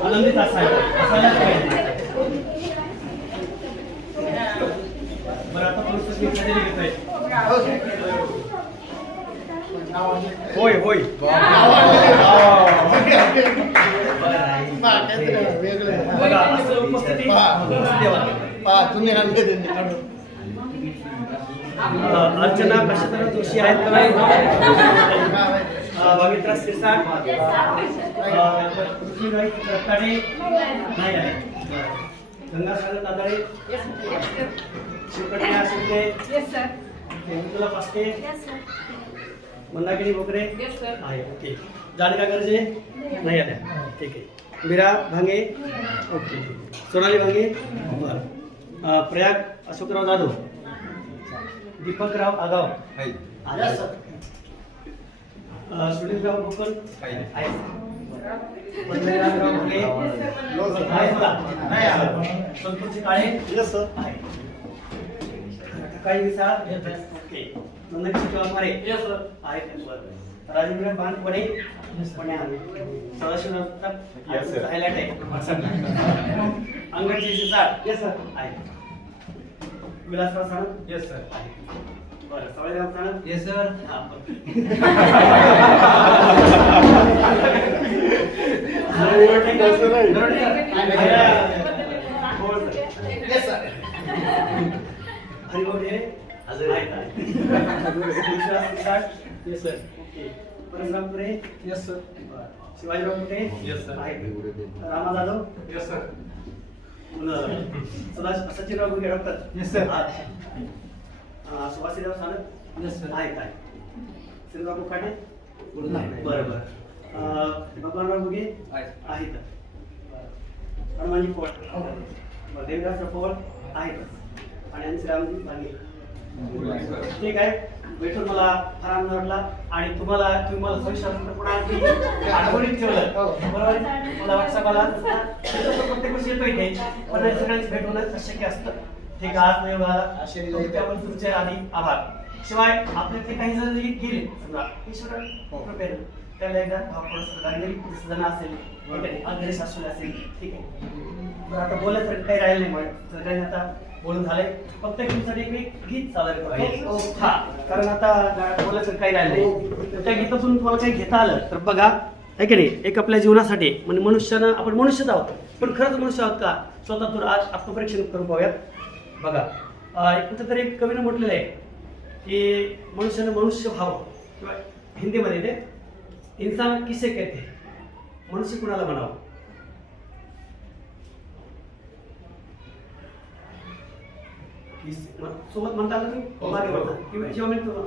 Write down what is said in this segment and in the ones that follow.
आनंदित असायला असायलाच पाहिजे बरं आता पुस्तक मी कधी घेतोय होय होय बघा असं उपस्थिती उपस्थिती अं, अर्चना कशाधर जोशी आहेत का सिरसाट. अं, पृथ्वीराज रत्ताडे नाही आहे गंगासागर तांदळे. शिवकन्या शिंदे. तुला पास्ते मंदाकिनी बोकरे. आहे ओके. जाणका गरजे. नाही आल्या ठीक आहे. मीरा भांगे. ओके सोनाली भांगे. बरं. प्रयाग अशोकराव जाधव दीपकराव आगाव आल्या सर. अं, सुनीलराव भोकल. संतोषी काळे. काही नंदकिशोर आहेत राजेंद्र बांधपणे पुणे सदाशिव हायलाइट आहे. अंगणची सिसाट येस सर आहे. विलासराव साणंद येस सर आहे. बरं सवाईराव साणंद येस सर हा, येस सर शिवाजीराव कुठे Yes, sir. Rama Jadhav? Yes sir Sada Sachinrao Guge doctor. Subhashrao Sanap. Sir. आहे श्रीराव नाही. बरं बरं. भगवानराव गुगे? आहेत हनुमानजी पोळ बरं, देवदास पोळ आहेत आणि श्रीरामजी भांगे. ठीक आहे. भेटून मला फार आनंद वाटला आणि तुम्हाला तुम्ही मला सविस्तर पुन्हा आणखी आठवणीत ठेवलं. बरोबर? आहे? मला व्हॉट्सअपला प्रत्येक वर्षी येतो इथे पण हे सगळ्यांची भेट होणं अशक्य असतं. ठीक आहे आज तुमचे आधी आभार. शिवाय आपले ते काही जण गेले. समजा. ईश्वर कृपेने. त्याला एकदा थोडंसं लागलेली जण असेल अग्रे सासूला असेल ठीक आहे. बरं आता बोलायचं काही राहिलं नाही मग. सगळ्यांनी आता बोलून झालंय फक्त तुमच्यासाठी एक एक गीत सादर करतो. हा कारण आता बोलायचं काही राहिलं नाही. तर त्या गीतातून तुम्हाला काही घेता आलं तर बघा आहे की नाही? एक आपल्या जीवनासाठी म्हणजे मनुष्यानं आपण मनुष्यच आहोत. पण खरंच मनुष्य आहोत का? स्वतःतून आज आत्मपरीक्षण करून पाहूयात. बघा एक कुठेतरी एक कवीनं म्हटलेलं आहे की मनुष्यानं मनुष्य भाव किंवा हिंदीमध्ये ते इंसान किसे कहते मनुष्य कुणाला म्हणावं सोबत म्हणता आलं तुम्ही? मागे म्हणता किंवा जेव्हा मी तो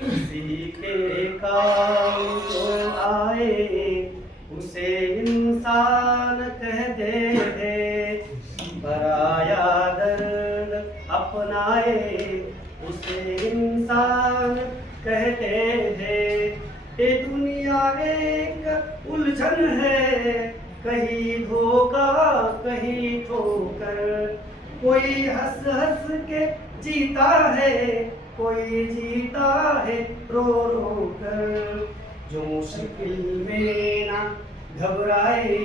किसी के काम जो आए उसे इंसान कहते हैं पराया दर्द अपनाए उसे इंसान कहते हैं ये दुनिया एक उलझन है। कहीं धोखा, कहीं ठोकर। कोई हंस हंस के जीता है, कोई जीता है रो रो कर। जो मुश्किल में ना घबराए,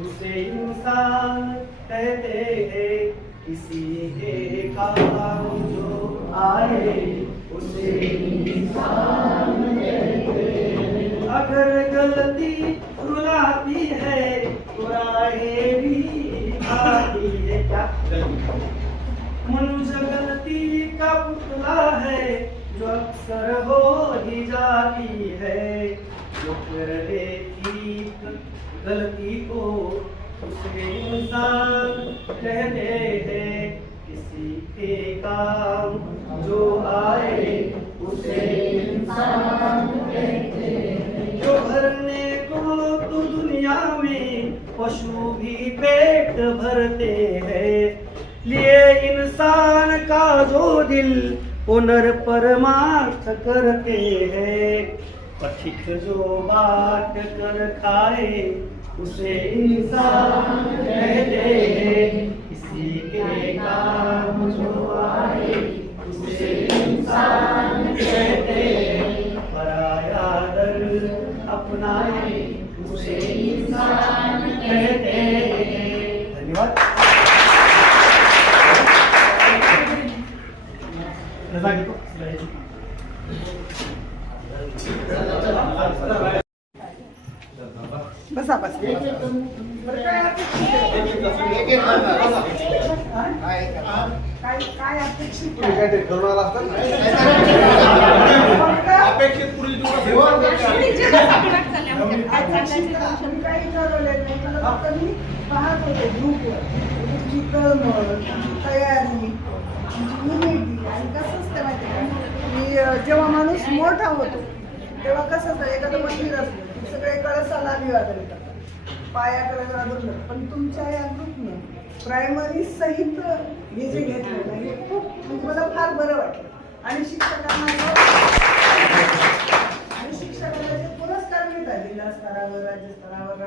उसे इंसान कहते हैं। किसी के काम जो आए, उसे गलती रुलाती है बुराई भी आती है। क्या? मनुष्य गलती का पुतला है, जो अक्सर हो ही जाती है। जो कर ले ठीक गलती को उसे इंसान कहते हैं, किसी के काम दिल वो नर परमार्थ करते हैं. पथिक जो बाट कर खाए उसे इंसान कहते हैं। किसी के काम जो रजा घेतो. बसा बस. काय काय अपेक्षित काही ठरवलं नाही फक्त मी पाहत होते ग्रुपवर तुमची कळमळ तयारी तुमची युनिटी आणि कसं असतं माहिती आहे का? की अं, जेव्हा माणूस मोठा होतो तेव्हा कसं असतं एखादं मंदिर असतं सगळे कळसाला अभिवादन करतात पाया कळसाला पण तुमच्या या ग्रुपनं प्रायमरी सहित हे जे घेतलं हे खूप म्हणजे मला फार बरं वाटलं. आणि शिक्षकांना आणि शिक्षकांना जे पुरस्कार मिळतात जिल्हा स्तरावर राज्य स्तरावर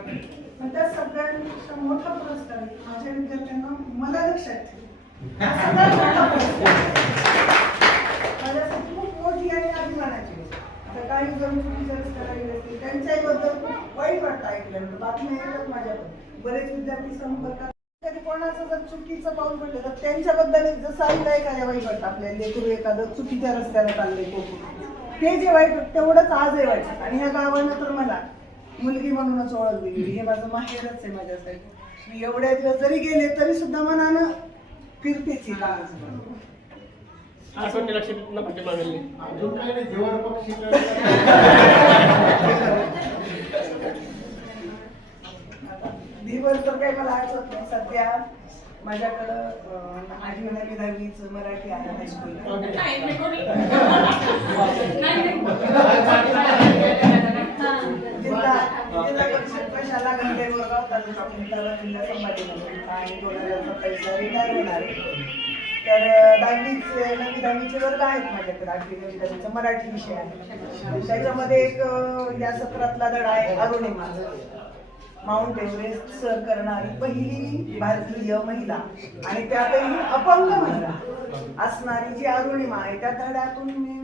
पण त्या सगळ्यांपेक्षा मोठा पुरस्कार माझ्या विद्यार्थ्यांना मला लक्षात ठेव हा सगळ्यात मोठा पुरस्कार. माझ्यासाठी खूप मोठी आणि अभिमानाची गोष्ट. आता काही जण चुकीच्या रस्त्याला गेले असतील त्यांच्याही बद्दल खूप वाईट वाटतं ऐकल्यानंतर बातम्या येतात माझ्याकडे बरेच विद्यार्थी संपर्कात कधी कोणाचं जर चुकीचं पाऊल पडलं तर त्यांच्याबद्दल जसं ऐकलं एखाद्या वाईट वाटतं आपल्या लेकरू एखादं चुकीच्या रस्त्याला चाललंय कोकण. ते जे वाईट तेवढंच आजही वाटतं. आणि ह्या गावानं तर मला मुलगी म्हणूनच ओळख दिली हे माझं माहेरच आहे माझ्यासाठी. मी एवढ्या दिवस जरी गेले तरी सुद्धा मनानं फिरतेच ही गावाचं आठवणी लक्षात न पाठीमागे दिवस तर काही मला आठवत नाही. सध्या माझ्याकडं माझी म्हणाली दहावीच मराठी आहे हायस्कूल प्रशाला गंगे बोरगाव तालुका जिल्हा संभाजीनगर. आणि दोन हजार सत्तावीसला रिटायर होणार. तर दहावीचे नवी दहावीचे वर्ग आहेत माझ्याकडे. आठवी नवी दहावीचा मराठी विषय आहे. त्याच्यामध्ये एक या सत्रातला धडा आहे अरुणिमा माउंट एव्हरेस्ट सर करणारी पहिली भारतीय महिला आणि त्यातही अपंग महिला असणारी जी अरुणिमा आहे त्या धड्यातून मी